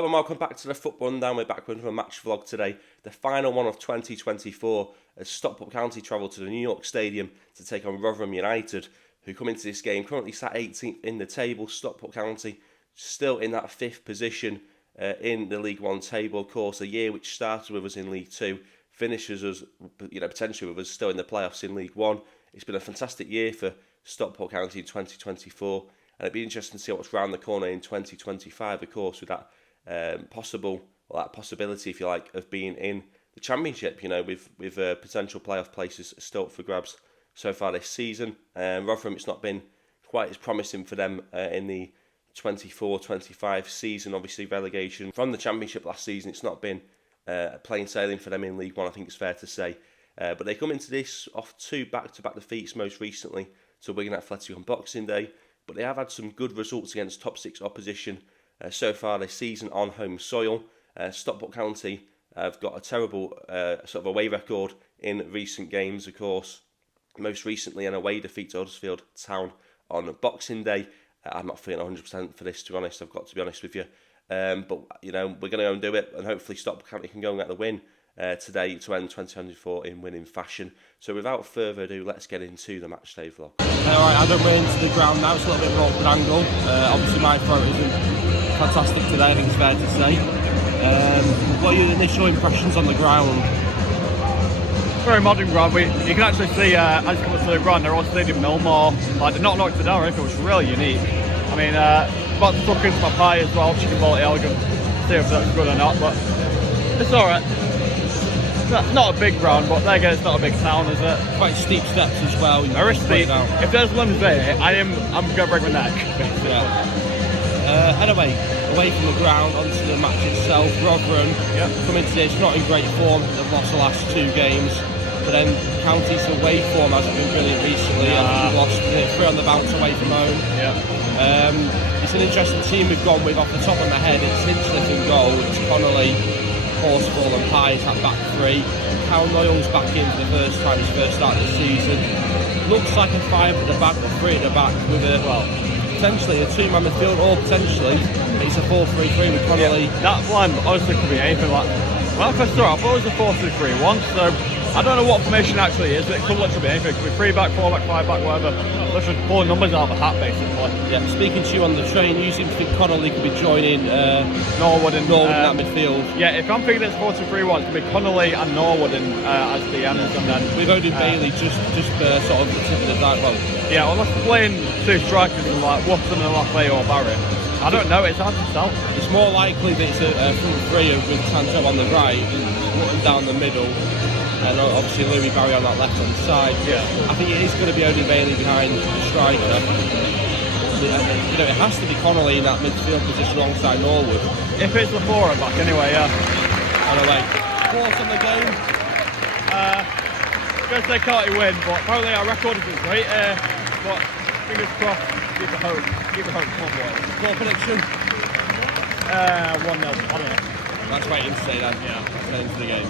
Hello and welcome back to the Football Rundown. We're back with a match vlog today, the final one of 2024, as Stockport County travel to the New York Stadium to take on Rotherham United, who come into this game currently sat 18th in the table. Stockport County still in that 5th position in the League One table. Of course, a year which started with us in League Two, finishes us, potentially with us still in the playoffs in League One. It's been a fantastic year for Stockport County in 2024, and it'd be interesting to see what's round the corner in 2025. Of course, with that possibility, if you like, of being in the Championship, with potential playoff places still up for grabs so far this season. Rotherham, it's not been quite as promising for them in the 24-25 season. Obviously, relegation from the Championship last season, it's not been plain sailing for them in League One, I think it's fair to say. But they come into this off 2 back-to-back defeats, most recently to Wigan Athletic on Boxing Day. But they have had some good results against top 6 opposition so far this season on home soil. Stockport County have got a terrible sort of away record in recent games, of course. Most recently an away defeat to Huddersfield Town on Boxing Day. I'm not feeling 100% for this, to be honest. I've got to be honest with you. But, we're going to go and do it, and hopefully Stockport County can go and get the win today to end 2024 in winning fashion. So without further ado, let's get into the match day vlog. Alright, Adam, we're into the ground now. It's a little bit of an awkward angle. Obviously my throat isn't fantastic today, I think it's fair to say. What are your initial impressions on the ground? Very modern ground. You can actually see as you come up to the ground, they're all Stadium Millmore. They're not knocked it down or anything, which is really unique. I mean, about to tuck into my pie as well, chicken quality elegant. See if that's good or not, but it's alright. It's not a big ground, but there again, it's not a big town, is it? Quite steep steps as well. Very steep. If there's one there, I'm going to break my neck. Yeah. Anyway, away from the ground onto the match itself. Rotherham coming to this, not in great form. They've lost the last 2 games, but then County's away form hasn't been brilliant recently. I think we've lost 3 on the bounce away from home. It's an interesting team we've gone with. Off the top of my head, it's Hinchliffe in goal. It's Connolly, Horsfall and Pies at back 3. Cal Noyle's back in for the first time, his first start of the season. Looks like a 5 at the back or 3 at the back with potentially a 2-man midfield, or potentially it's a 4-3-3 with Connolly. That plan honestly could be anything like. When I first saw it, I thought it was a 4-2-3-1, so I don't know what formation it actually is. It could literally be anything. It could be 3 back, 4 back, 5 back, whatever. Literally pulling numbers out of a hat, basically. Yeah, speaking to you on the train, you seem to think Connolly could be joining Norwood in that midfield. Yeah, if I'm thinking it's 4-2-3-1, it's going to be Connolly and Norwood as the ends, and then with Odin Bailey just sort of the tip of the dive. Well, yeah, unless we're playing 2 strikers and like Watson and Lafay or Barry. I don't know, it's hard to tell. It's more likely that it's a front 3 with Tanto on the right and Wootton down the middle, and obviously Louis Barry on that left-hand side. Yeah. I think it is going to be Odin Bailey behind the striker. It has to be Connolly in that midfield position alongside Norwood. If it's the 4 back, anyway, yeah. Anyway, thoughts on the game? I'm going to say Carty win, but apparently our record isn't great. But fingers crossed, keep it home. Keep it home, come on, boys. Score prediction? 1-0, I don't know. That's waiting to say that. Yeah. That's the end of the game.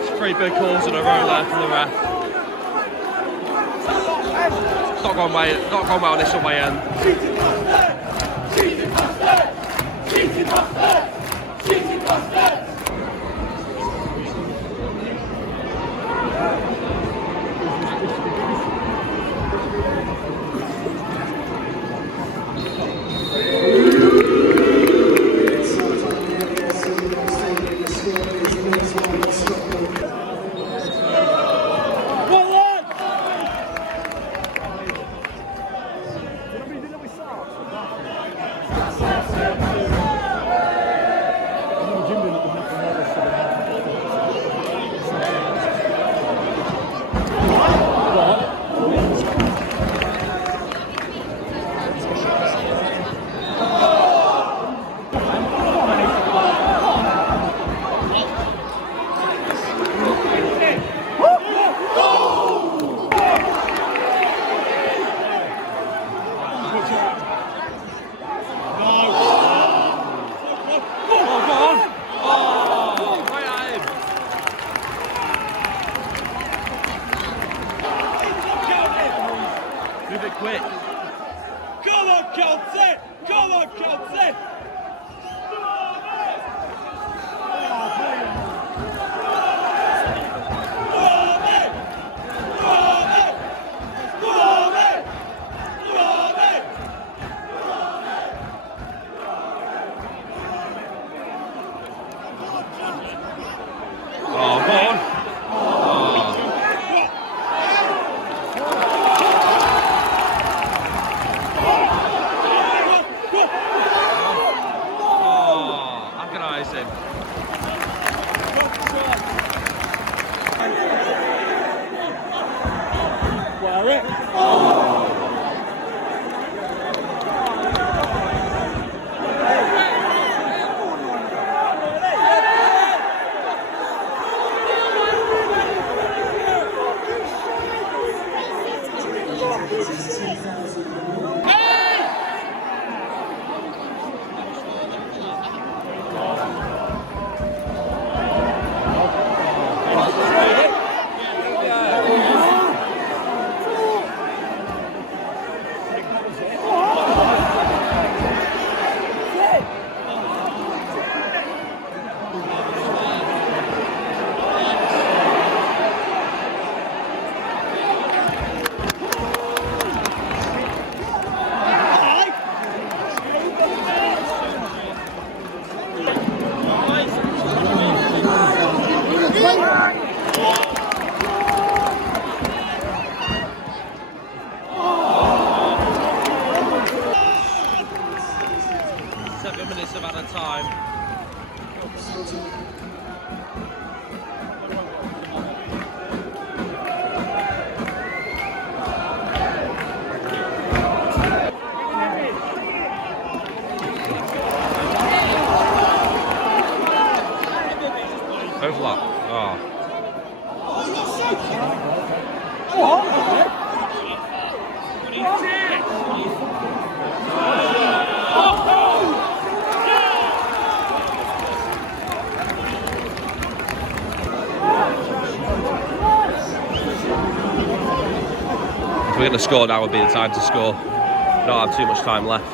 It's 3 big calls in a row there from the ref. It's not gone well on this away end. Move it quick. Come on, Kelsey! Come on, Kelsey! Oh, go on. Agonising. Minutes of added time. Overlap. Oh. If we're going to score now, would be the time to score. We don't have too much time left.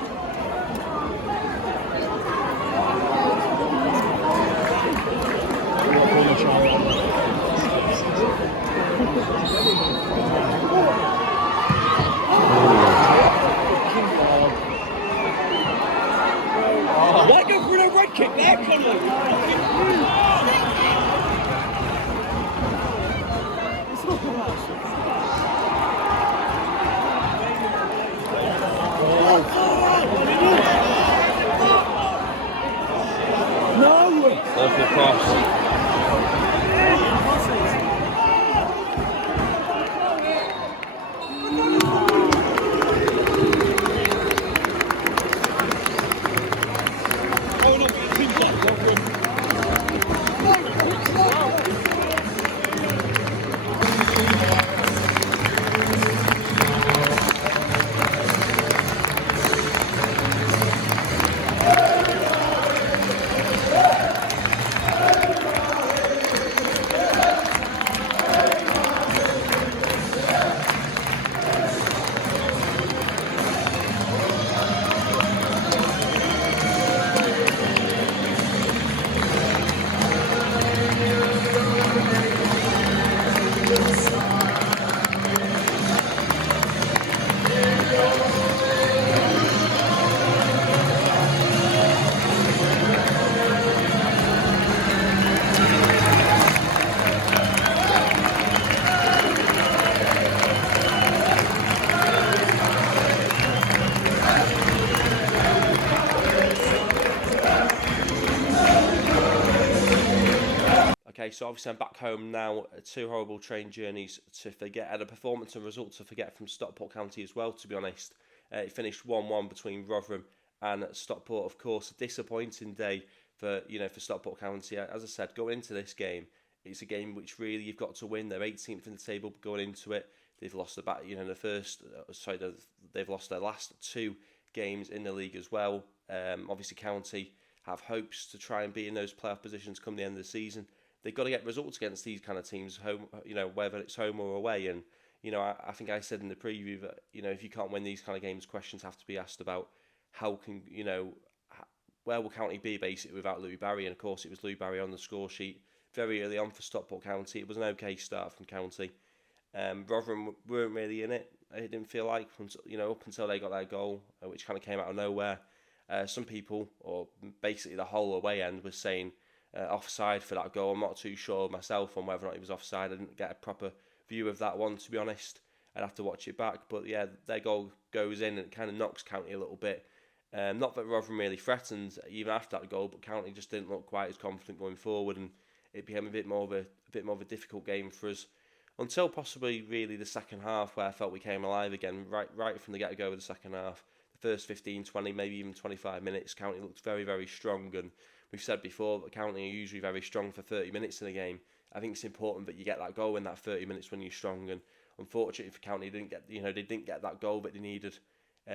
Why go for a red kick there, Awful cross. Okay, so obviously I'm back home now. 2 horrible train journeys to forget, and a performance and result to forget from Stockport County as well, to be honest. It finished 1-1 between Rotherham and Stockport. Of course, a disappointing day for Stockport County. As I said, going into this game, it's a game which really you've got to win. They're 18th in the table going into it. They've lost they've lost their last 2 games in the league as well. Obviously, County have hopes to try and be in those playoff positions come the end of the season. They've got to get results against these kind of teams, home, whether it's home or away. And I think I said in the preview that if you can't win these kind of games, questions have to be asked about how can where will County be basically without Louis Barry? And of course, it was Louis Barry on the score sheet very early on for Stockport County. It was an okay start from County. Rotherham weren't really in it. It didn't feel like up until they got their goal, which kind of came out of nowhere. Some people, or basically the whole away end, was saying offside for that goal. I'm not too sure myself on whether or not he was offside. I didn't get a proper view of that one, to be honest. I'd have to watch it back. But yeah, their goal goes in and it kind of knocks County a little bit. Not that Rotherham really threatened even after that goal, but County just didn't look quite as confident going forward, and it became a bit more of a difficult game for us until possibly really the second half, where I felt we came alive again right from the get-go of the second half. The first 15, 20, maybe even 25 minutes, County looked very, very strong, and we've said before that County are usually very strong for 30 minutes in a game. I think it's important that you get that goal in that 30 minutes when you're strong, and unfortunately for County, they didn't get that goal that they needed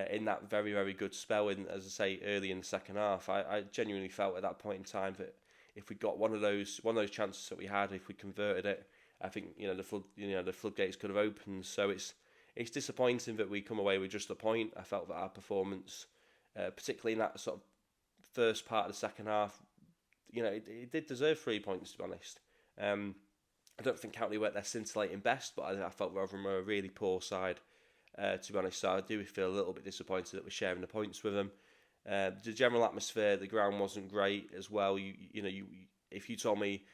in that very, very good spell. And as I say, early in the second half, I genuinely felt at that point in time that if we got one of those chances that we had, if we converted it, I think the floodgates could have opened. So it's disappointing that we come away with just a point. I felt that our performance, particularly in that sort of first part of the second half, it did deserve 3 points, to be honest. I don't think County were at their scintillating best, but I felt Rotherham were a really poor side, to be honest. So I do feel a little bit disappointed that we're sharing the points with them. The general atmosphere, the ground wasn't great as well. If you told me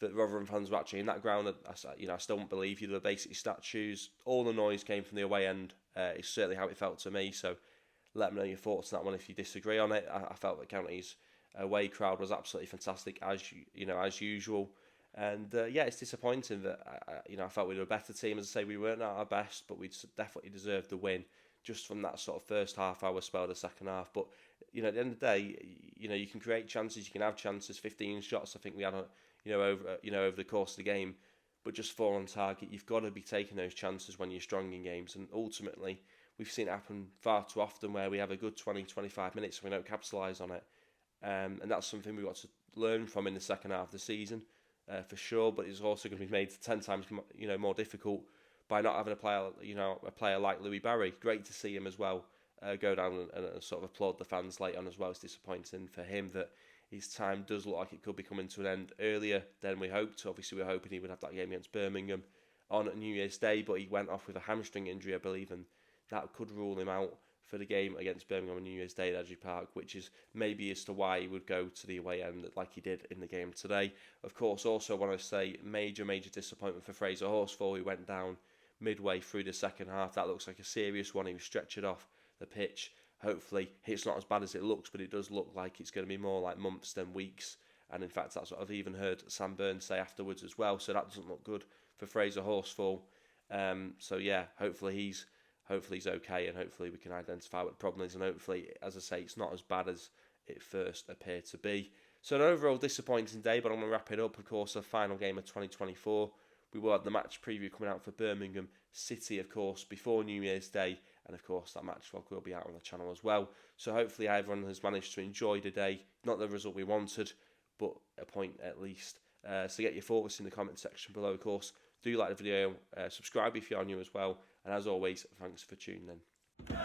that Rotherham fans were actually in that ground, I still wouldn't believe you. They were basically statues. All the noise came from the away end. It's certainly how it felt to me. So let me know your thoughts on that one if you disagree on it. I felt that County's away crowd was absolutely fantastic as usual. And it's disappointing that I felt we were a better team. As I say, we weren't at our best, but we definitely deserved the win just from that sort of first half hour spell of the second half. But at the end of the day, you can create chances, you can have chances. 15 shots, I think we had over the course of the game, but just fall on target. You've got to be taking those chances when you're strong in games, and ultimately we've seen it happen far too often where we have a good 20-25 minutes and we don't capitalise on it. And that's something we've got to learn from in the second half of the season, for sure. But it's also going to be made 10 times more difficult by not having a player like Louis Barry. Great to see him as well go down and sort of applaud the fans late on as well. It's disappointing for him that his time does look like it could be coming to an end earlier than we hoped. Obviously, we were hoping he would have that game against Birmingham on New Year's Day, but he went off with a hamstring injury, I believe, and that could rule him out for the game against Birmingham on New Year's Day at Edgeley Park, which is maybe as to why he would go to the away end like he did in the game today. Of course, also want to say major disappointment for Fraser Horsfall, who went down midway through the second half. That looks like a serious one. He was stretchered off the pitch. Hopefully it's not as bad as it looks, but it does look like it's going to be more like months than weeks. And in fact, that's what I've even heard Sam Burns say afterwards as well. So that doesn't look good for Fraser Horsfall. Hopefully he's okay, and hopefully we can identify what the problem is. And hopefully, as I say, it's not as bad as it first appeared to be. So an overall disappointing day, but I'm going to wrap it up. Of course, the final game of 2024. We will have the match preview coming out for Birmingham City, of course, before New Year's Day. And, of course, that match vlog will be out on the channel as well. So, hopefully, everyone has managed to enjoy the day. Not the result we wanted, but a point at least. So, get your thoughts in the comment section below, of course. Do like the video. Subscribe if you're new as well. And, as always, thanks for tuning in.